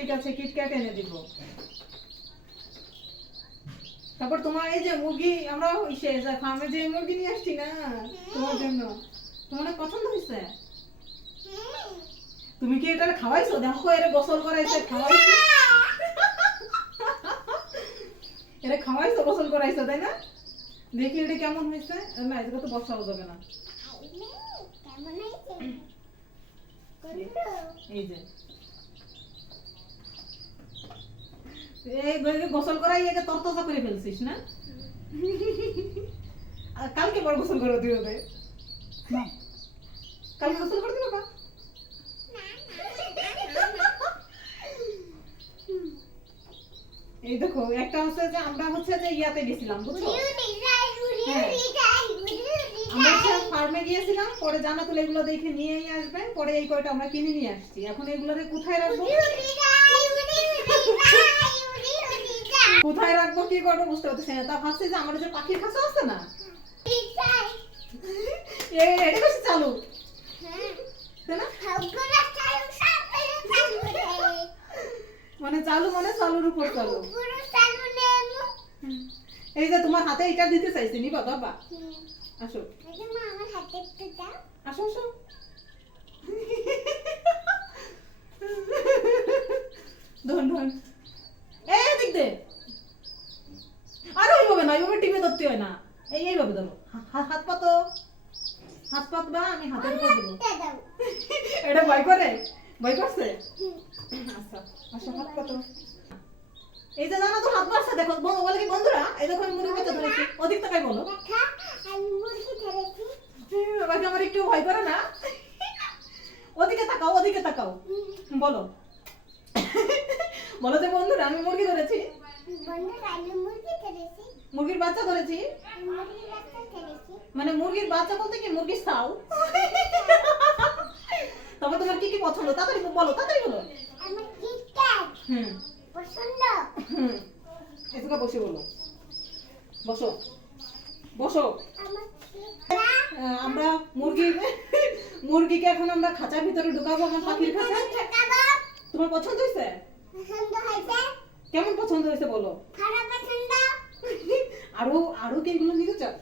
ঠিক আছে, কিটক্যাট এনে দিব। তারপর তোমার এই যে মুরগি আমরা ফার্মে যে মুরগি নিয়ে আসছি না তোমার জন্য, তোমার অনেক পছন্দ হয়েছে। তুমি কি এটা খাওয়াইছো? দেখো এর গোসল করাইছে, খাওয়াইছো, এর খাওয়াইছো, গোসল করাইছো, তাই না? দেখি এটা কেমন হয়েছে। না এটা তো বসাও যাবে না। এই যে এই গোসল করাই একে তরতাজা করে ফেলছিস না? কালকে বড় গোসল করে দিও রে। কালকে গোসল করে দিও না? এই দেখো একটা হচ্ছে যে আমরা হচ্ছে যে ইয়াতে গেছিলাম, বুঝছো? আমরা ফার্মে গিয়েছিলাম, পরে জান্নাতুল এগুলো দেখে নিয়েই আসবে, পরে এই কয়টা আমরা কিনে নিয়ে আসছি। এখন এগুলোরে কোথায় রাখবো, কোথায় রাখবো, কি করবো বুঝতে পারতেছি না। তা ভাবছি যে আমার যে পাখির খাঁচা আছে না, এটা বেশি চালু, মানে চালু মানে চালুর উপর চালু। এই যে তোমার হাতে এটা দিতে চাইছি, নিবা বাবা? আসো আসো আসো। ধন ধন এই দিক দে। আর ওইভাবে না, ওইভাবে টিপে ধরতে হয় না, এইভাবে ধরো। হাত পাতো, হাত পাতবা, আমি হাতের উপর দেবো। এটা ভয় করে, ভয় করছে? আচ্ছা আচ্ছা, হাত পাতো। এই যে জানা তো হাত পাচ্ছে, দেখো বলে কি বন্ধুরা, এই দেখো আমি মুরগি বাচ্চা ধরেছি। ওদিক তাকাই বলো, বাকি আমার একটু ভয় করে না? ওদিকে তাকাও, ওদিকে তাকাও, বলো বলো যে বন্ধুরা আমি মুরগি ধরেছি, মুরগির বাচ্চা ধরেছি। মানে মুরগির বাচ্চা বলতে কি মুরগির ছাউ। তবে তোমার কি কি পছন্দ তাড়াতাড়ি বলো, তাড়াতাড়ি বলো। পছন্দ এদিকে বসে বলো, বসো বসো। আমরা মুরগিকে এখন আমরা খাঁচার ভিতরে ঢুকাবো, আমার পাখির খাঁচা। তোমার পছন্দ হয়েছে? কেমন পছন্দ হয়েছে বলো? আরো আরো কি এগুলো নিতে চাও?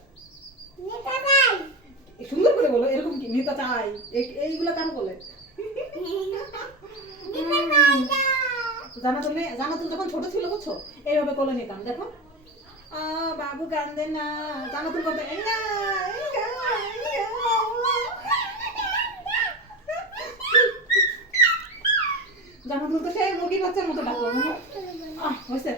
সুন্দর করে বলো, এরকম কি নিতে চাই, এইগুলা কেন বলে? জান্নাতুল যখন ছোট ছিল বুঝছো, এইভাবে কোলে নিতাম। দেখো বাবু কান্দে না, জান্নাতুল করতে জান্নাতুল তো সেই মুরগির বাচ্চার মতো ডাকলো। হয়েছে।